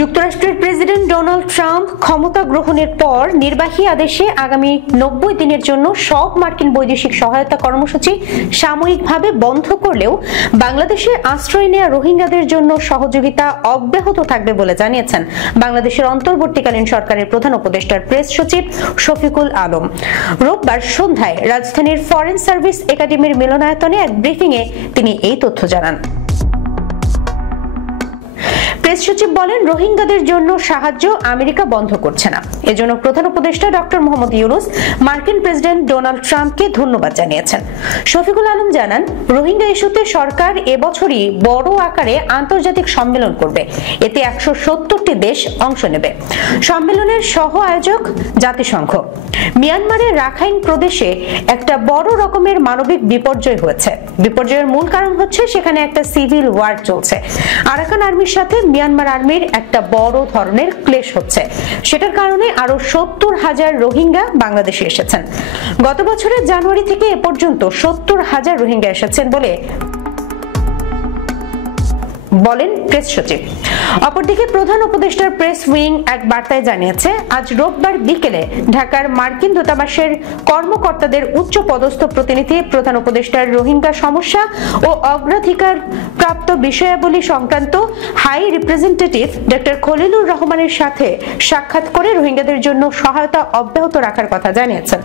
যুক্তরাষ্ট্রের president Donald Trump ক্ষমতা গ্রহণের পর নির্বাহী আদেশে আগামী 90 দিনের জন্য সব মার্কিন বৈদেশিক সহায়তা কর্মসূচি সাময়িকভাবে বন্ধ করলেও বাংলাদেশে আশ্রয় নেওয়া রোহিঙ্গাদের জন্য সহযোগিতা অব্যাহত থাকবে বলে জানিয়েছেন বাংলাদেশের অন্তর্বর্তীকালীন সরকারের প্রধান উপদেষ্টার প্রেস সচিব শফিকুল আলম। রোববার সন্ধ্যায় রাজধানীর ফরেন সার্ভিস একাডেমির মিলনায়তনে এক ব্রিফিংয়ে তিনি এই তথ্য জানান। প্রেস সচিব বলেন, রোহিঙ্গাদের জন্য সাহায্য আমেরিকা বন্ধ করছে না। এজন্য প্রধান উপদেষ্টা ডক্টর মোহাম্মদ ইউনূস মার্কিন প্রেসিডেন্ট ডোনাল্ড ট্রাম্পকে ধন্যবাদ জানিয়েছেন। শফিকুল আলম জানান, রোহিঙ্গা ইস্যুতে সরকার এবছরই বড় আকারে আন্তর্জাতিক সম্মেলন করবে। এতে 170টি দেশ অংশ নেবে। সম্মেলনের সহ আয়োজক জাতিসংঘ। মিয়ানমারের রাখাইন প্রদেশে একটা বড় রকমের মানবিক বিপর্যয় হয়েছে। বিপর্যয়ের মূল কারণ হচ্ছে সেখানে একটা সিভিল ওয়ার চলছে। আরাকান আর্মির সাথে মিয়ানমার আর্মির একটা বড় ধরনের ক্লেশ হচ্ছে। সেটার কারণে আরো 70,000 রোহিঙ্গা বাংলাদেশে এসেছেন। গত বছরের জানুয়ারি থেকে এ পর্যন্ত 70,000 রোহিঙ্গা এসেছেন বলেন প্রেস সচিব। অপরদিকে প্রধান উপদেষ্টার প্রেস উইং এক বার্তায় জানিয়েছে, আজ রোববার বিকেলে ঢাকার মার্কিন দূতাবাসের কর্মকর্তাদের উচ্চ পদস্থ প্রতিনিধি প্রধান উপদেষ্টার রোহিঙ্গা সমস্যা ও অগ্রাধিকার প্রাপ্ত বিষয়াবলী সংক্রান্ত হাই রিপ্রেজেন্টেটিভ ডক্টর খলিলুর রহমানের সাথে সাক্ষাৎ করে রোহিঙ্গাদের জন্য সহায়তা অব্যাহত রাখার কথা জানিয়েছেন।